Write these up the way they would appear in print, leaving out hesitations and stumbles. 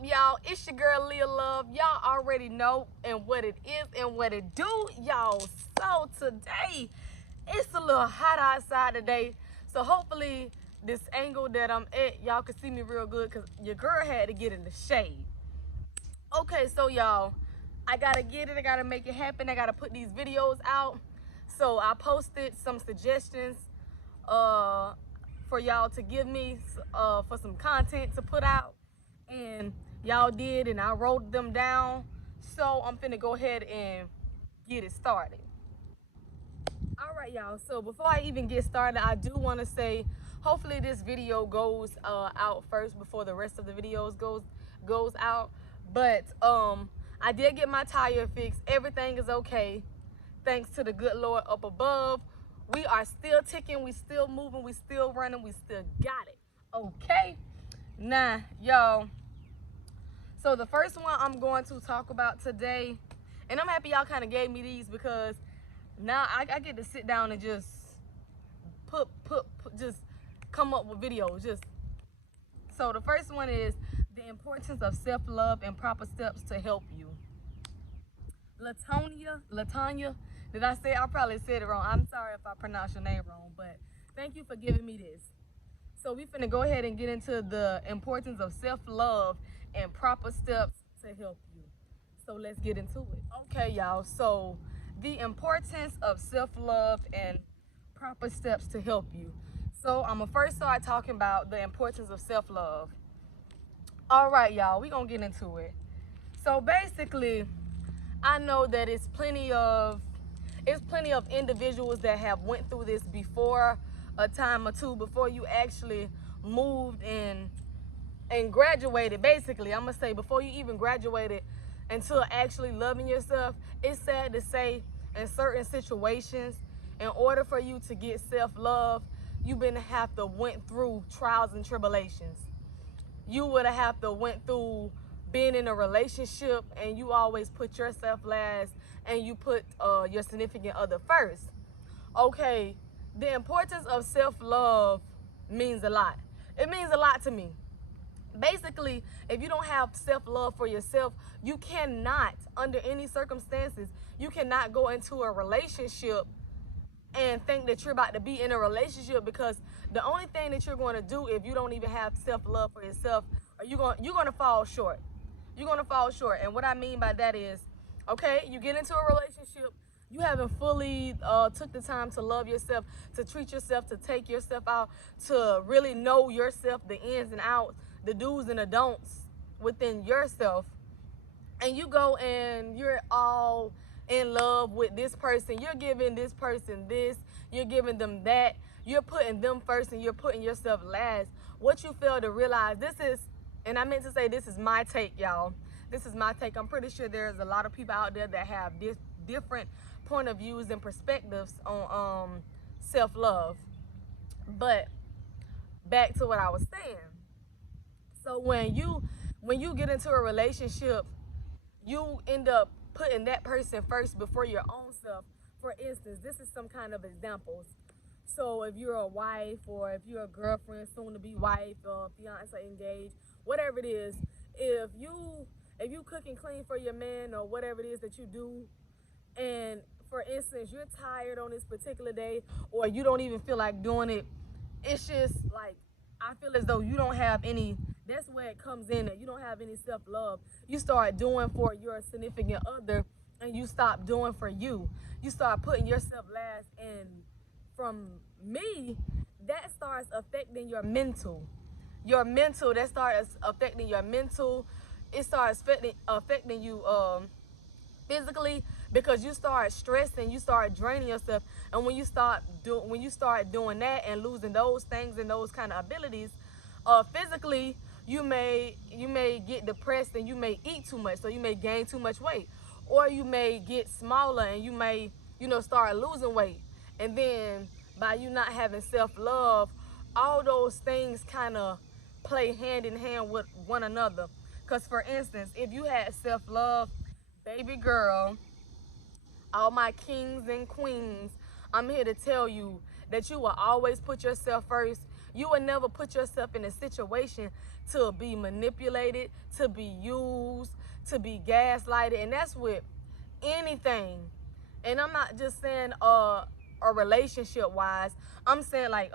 up, y'all? It's your girl Leah Love. Y'all already know and what it is and what it do, y'all. So today it's a little hot outside today, so hopefully this angle that I'm at, y'all can see me real good, because your girl had to get in the shade. Okay, so y'all, I gotta get it, I gotta make it happen, I gotta put these videos out. So I posted some suggestions for y'all to give me for some content to put out, and y'all did, and I wrote them down. So I'm finna go ahead and get it started. All right, y'all, so before I even get started, I do want to say hopefully this video goes out first before the rest of the videos goes out. But I did get my tire fixed. Everything is okay, thanks to the good Lord up above. We are still ticking, we still moving, we still running, we still got it. Okay, now y'all, so the first one I'm going to talk about today, and I'm happy y'all kind of gave me these, because now I get to sit down and just just come up with videos. So the first one is the importance of self-love and proper steps to help you. Latanya, did I say? I probably said it wrong. I'm sorry if I pronounced your name wrong, but thank you for giving me this. So we finna go ahead and get into the importance of self-love and proper steps to help you. So let's get into it. Okay, y'all, so the importance of self-love and proper steps to help you. So I'm gonna first start talking about the importance of self-love. All right, y'all, we gonna get into it. So basically, I know that it's plenty of individuals that have went through this before, a time or two before you actually moved and graduated. Basically, I'm gonna say, before you even graduated until actually loving yourself. It's sad to say, in certain situations, in order for you to get self-love, you've been have to went through trials and tribulations. You would have to went through being in a relationship, and you always put yourself last, and you put your significant other first. Okay, the importance of self-love means a lot. It means a lot to me. Basically, if you don't have self-love for yourself, you cannot, under any circumstances, you cannot go into a relationship and think that you're about to be in a relationship, because the only thing that you're going to do, if you don't even have self-love for yourself, you're going to fall short. You're going to fall short. And what I mean by that is, okay, you get into a relationship, you haven't fully took the time to love yourself, to treat yourself, to take yourself out, to really know yourself, the ins and outs, the do's and the don'ts within yourself. And you go and you're all in love with this person. You're giving this person this, you're giving them that, you're putting them first, and you're putting yourself last. What you fail to realize, this is, and I meant to say, this is my take, y'all. This is my take. I'm pretty sure there's a lot of people out there that have this different point of views and perspectives on self-love. But back to what I was saying. So when you get into a relationship, you end up putting that person first before your own self. For instance, this is some kind of examples. So if you're a wife, or if you're a girlfriend, soon to be wife, or fiance, engaged, whatever it is, if you cook and clean for your man, or whatever it is that you do, and for instance, you're tired on this particular day, or you don't even feel like doing it, it's just like, I feel as though you don't have any, that's where it comes in, that you don't have any self-love. You start doing for your significant other, and you stop doing for you. You start putting yourself last, and from me, that starts affecting your mental. That starts affecting your mental. It starts affecting you physically, because you start stressing, you start draining yourself. And when you start doing that and losing those things and those kind of abilities, physically, you may get depressed, and you may eat too much, so you may gain too much weight, or you may get smaller, and you may start losing weight. And then by you not having self-love, all those things kind of play hand in hand with one another. Because for instance, if you had self-love, baby girl, all my kings and queens, I'm here to tell you that you will always put yourself first. You would never put yourself in a situation to be manipulated, to be used, to be gaslighted. And that's with anything. And I'm not just saying a relationship wise. I'm saying like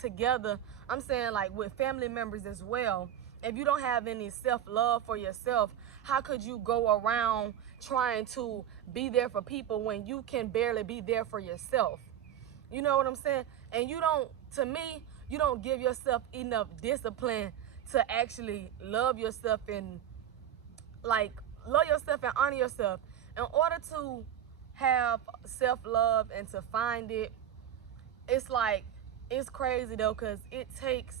together. I'm saying like with family members as well. If you don't have any self-love for yourself, how could you go around trying to be there for people when you can barely be there for yourself? You know what I'm saying? And you don't, to me, you don't give yourself enough discipline to actually love yourself and like love yourself and honor yourself. In order to have self-love and to find it, it's like, it's crazy though, because it takes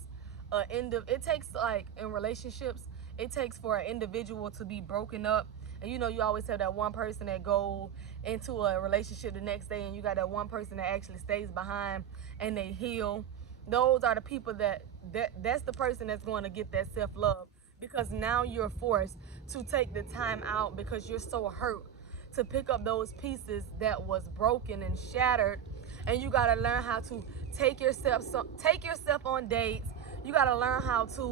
it takes, like, in relationships, it takes for an individual to be broken up. And you know, you always have that one person that go into a relationship the next day, and you got that one person that actually stays behind and they heal. Those are the people that's the person that's going to get that self-love, because now you're forced to take the time out because you're so hurt to pick up those pieces that was broken and shattered. And you got to learn how to take yourself on dates. You got to learn how to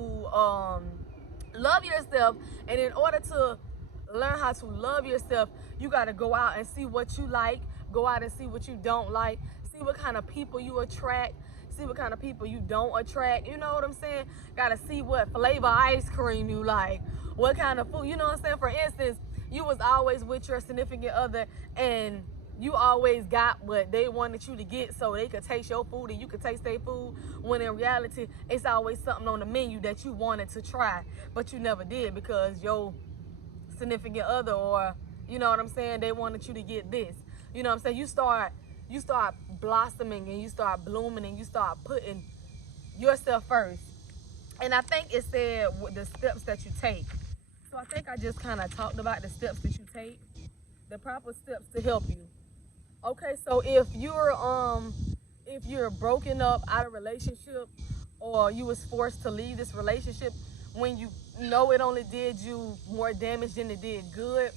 love yourself. And in order to learn how to love yourself, you got to go out and see what you like, go out and see what you don't like, see what kind of people you attract, see what kind of people you don't attract. You know what I'm saying? Got to see what flavor ice cream you like, what kind of food, you know what I'm saying? For instance, you was always with your significant other and you always got what they wanted you to get so they could taste your food and you could taste their food, when in reality it's always something on the menu that you wanted to try but you never did because your significant other, or you know what I'm saying, they wanted you to get this. You know what I'm saying? You start blossoming and you start blooming and you start putting yourself first. And I think it said the steps that you take. So I think I just kind of talked about the steps that you take, the proper steps to help you. Okay, so if you're broken up out of relationship, or you was forced to leave this relationship when you know it only did you more damage than it did good,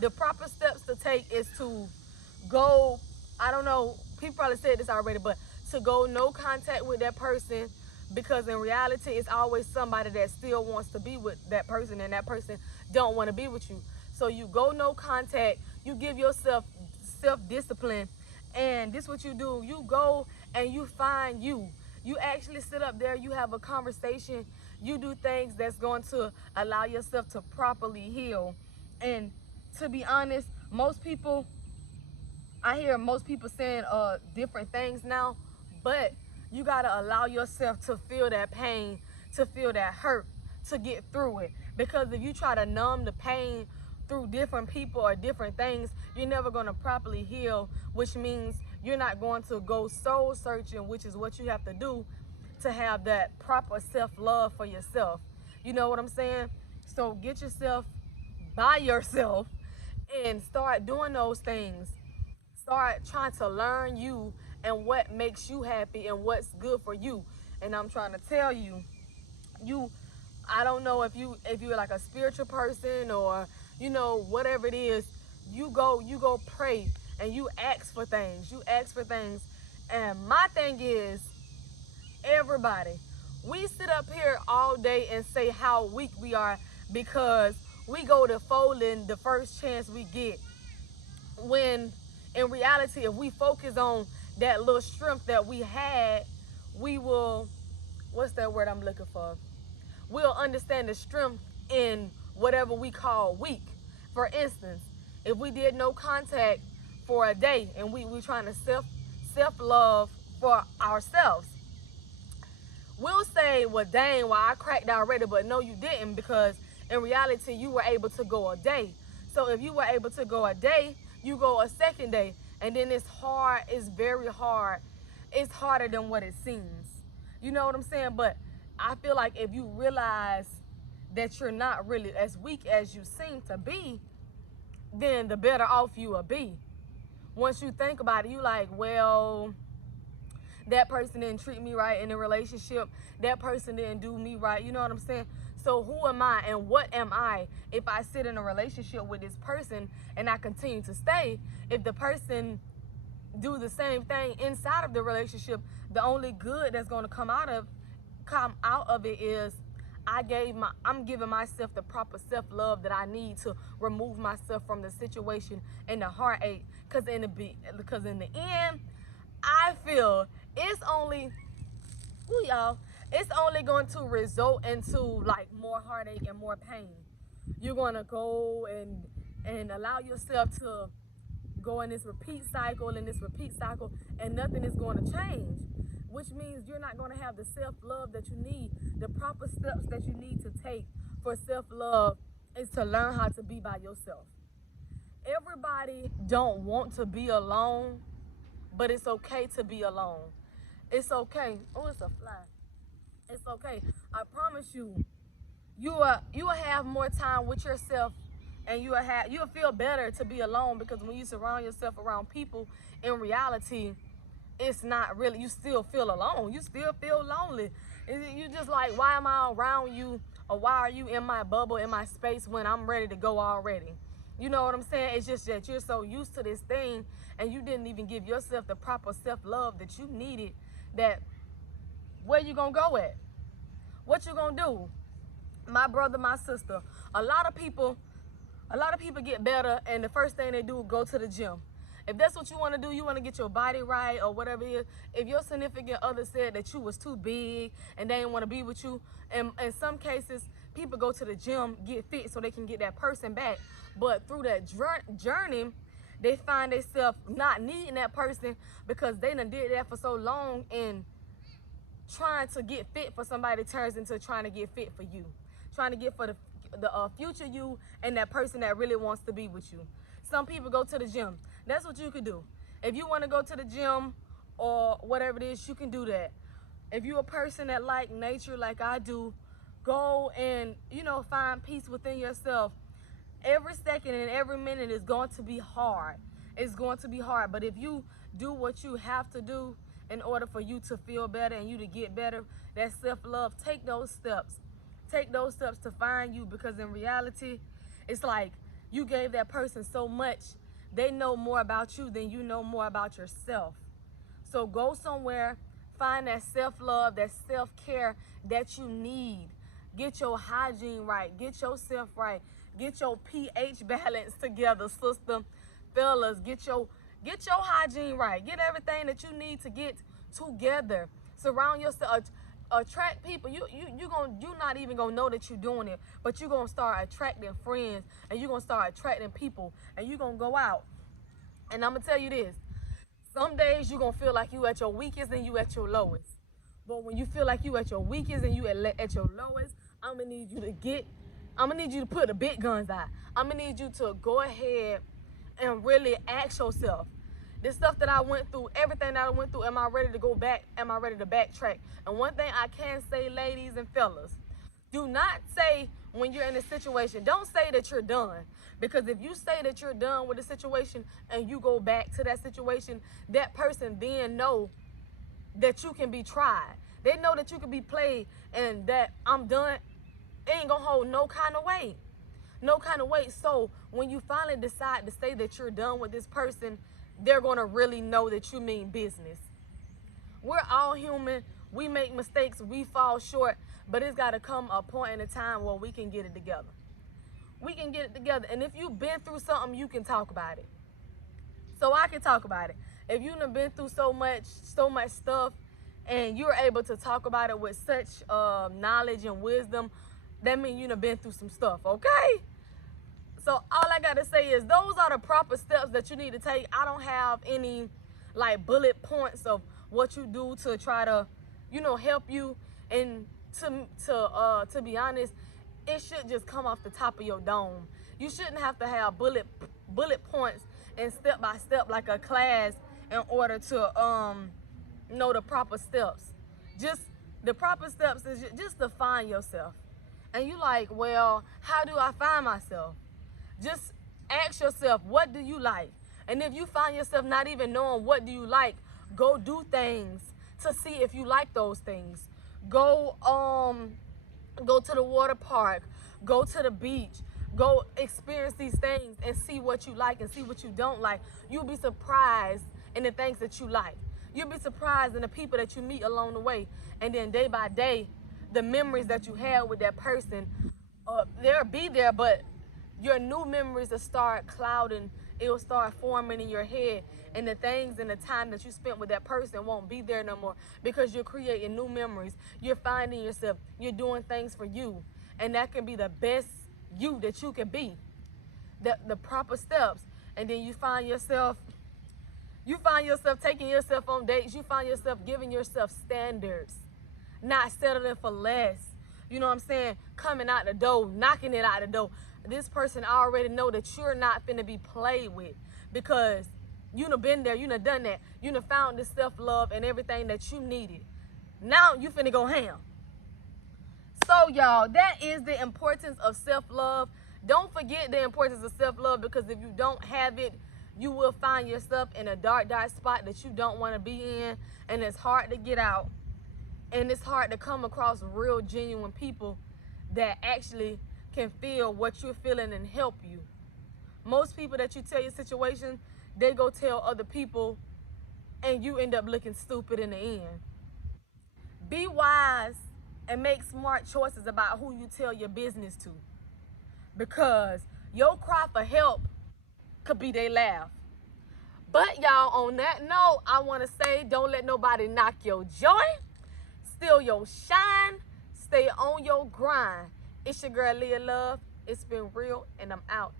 the proper steps to take is to go, I don't know, people probably said this already, but to go no contact with that person, because in reality it's always somebody that still wants to be with that person and that person don't want to be with you. So you go no contact, you give yourself self-discipline, and this is what you do. You go and you find you actually sit up there, you have a conversation, you do things that's going to allow yourself to properly heal. And to be honest, I hear most people saying different things now, but you gotta allow yourself to feel that pain, to feel that hurt, to get through it. Because if you try to numb the pain through different people or different things, you're never gonna properly heal, which means you're not going to go soul searching, which is what you have to do to have that proper self-love for yourself. You know what I'm saying? So get yourself by yourself and start doing those things. Start trying to learn you and what makes you happy and what's good for you. And I'm trying to tell you, I don't know if you're like a spiritual person, or you know, whatever it is, you go pray and you ask for things. And my thing is, everybody, we sit up here all day and say how weak we are because we go to folding the first chance we get, when in reality, if we focus on that little strength that we had, we will, what's that word I'm looking for? We'll understand the strength in whatever we call weak. For instance, if we did no contact for a day and we trying to self-love for ourselves, we'll say, well, dang, well, I cracked already, but no, you didn't, because in reality, you were able to go a day. So if you were able to go a day, you go a second day, and then it's hard, it's very hard. It's harder than what it seems. You know what I'm saying? But I feel like if you realize that you're not really as weak as you seem to be, then the better off you will be. Once you think about it, you like, well, that person didn't treat me right in a relationship. That person didn't do me right. You know what I'm saying? So who am I and what am I if I sit in a relationship with this person and I continue to stay? If the person do the same thing inside of the relationship, the only good that's going to come out of it is I'm giving myself the proper self-love that I need to remove myself from the situation and the heartache. Because in the end, I feel it's only, ooh, y'all, it's only going to result into like more heartache and more pain. You're going to go and allow yourself to go in this repeat cycle and nothing is going to change, which means you're not going to have the self-love that you need. The proper steps that you need to take for self-love is to learn how to be by yourself. Everybody don't want to be alone, but it's okay to be alone. It's okay. Oh, it's a fly. It's okay. I promise you, you will have more time with yourself, and you'll feel better to be alone, because when you surround yourself around people, in reality, it's not really, you still feel alone. You still feel lonely. You just like, why am I around you, or why are you in my bubble, in my space, when I'm ready to go already? You know what I'm saying? It's just that you're so used to this thing, and you didn't even give yourself the proper self-love that you needed. That where you gonna go at? What you gonna do? My brother, my sister, a lot of people get better, and the first thing they do is go to the gym. If that's what you want to do, you want to get your body right or whatever it is. If your significant other said that you was too big and they didn't want to be with you, and in some cases, people go to the gym, get fit so they can get that person back. But through that journey, they find themselves not needing that person, because they done did that for so long, and trying to get fit for somebody turns into trying to get fit for you. Trying to get for the future you and that person that really wants to be with you. Some people go to the gym. That's what you could do. If you want to go to the gym or whatever it is, you can do that. If you're a person that like nature like I do, go and, find peace within yourself. Every second and every minute is going to be hard. It's going to be hard. But if you do what you have to do in order for you to feel better and you to get better, that self-love, take those steps. Take those steps to find you, because in reality, it's like you gave that person so much. They know more about you than you know more about yourself. So go somewhere, find that self-love, that self-care that you need. Get your hygiene right. Get yourself right. Get your pH balance together, sister. Fellas, get your hygiene right. Get everything that you need to get together. Surround yourself. Attract people. You're not even gonna know that you're doing it, but you're gonna start attracting friends, and you're gonna start attracting people, and you're gonna go out. And I'm gonna tell you this: some days you're gonna feel like you at your weakest and you at your lowest. But when you feel like you at your weakest and you at your lowest, I'm gonna need you to put the big guns out. I'm gonna need you to go ahead and really ask yourself, the stuff that I went through, everything that I went through, am I ready to go back? Am I ready to backtrack? And one thing I can say, ladies and fellas, do not say when you're in a situation, don't say that you're done. Because if you say that you're done with the situation and you go back to that situation, that person then know that you can be tried. They know that you can be played, and that I'm done, it ain't gonna hold no kind of weight. No kind of weight. So when you finally decide to say that you're done with this person, they're going to really know that you mean business. We're all human. We make mistakes. We fall short. But it's got to come a point in a time where we can get it together. We can get it together. And if you've been through something, you can talk about it. So I can talk about it. If you've been through so much stuff, and you're able to talk about it with such knowledge and wisdom, that means you've been through some stuff, okay? So all I gotta say is those are the proper steps that you need to take. I don't have any like bullet points of what you do to try to, help you. And to be honest, it should just come off the top of your dome. You shouldn't have to have bullet points and step by step like a class in order to know the proper steps. Just the proper steps is just to find yourself. And you like, well, how do I find myself? Just ask yourself, what do you like? And if you find yourself not even knowing what do you like, go do things to see if you like those things. Go to the water park, go to the beach, go experience these things and see what you like and see what you don't like. You'll be surprised and the things that you like. You'll be surprised in the people that you meet along the way. And then day by day, the memories that you had with that person, they'll be there, but your new memories will start clouding. It will start forming in your head, and the things and the time that you spent with that person won't be there no more, because you're creating new memories. You're finding yourself. You're doing things for you, and that can be the best you that you can be. The proper steps, and then you find yourself taking yourself on dates. You find yourself giving yourself standards, not settling for less. You know what I'm saying? Coming out the door, knocking it out the door. This person already know that you're not finna be played with, because you done been there, you done done that. You done found this self-love and everything that you needed. Now you finna go ham. So y'all, that is the importance of self-love. Don't forget the importance of self-love, because if you don't have it, you will find yourself in a dark spot that you don't want to be in, and it's hard to get out, and it's hard to come across real genuine people that actually can feel what you're feeling and help you. Most people that you tell your situation, they go tell other people, and you end up looking stupid in the end. Be wise and make smart choices about who you tell your business to, because your cry for help could be their laugh. But y'all, on that note, I want to say, don't let nobody knock your joy, steal your shine, stay on your grind. It's your girl Leah Love. It's been real, and I'm out.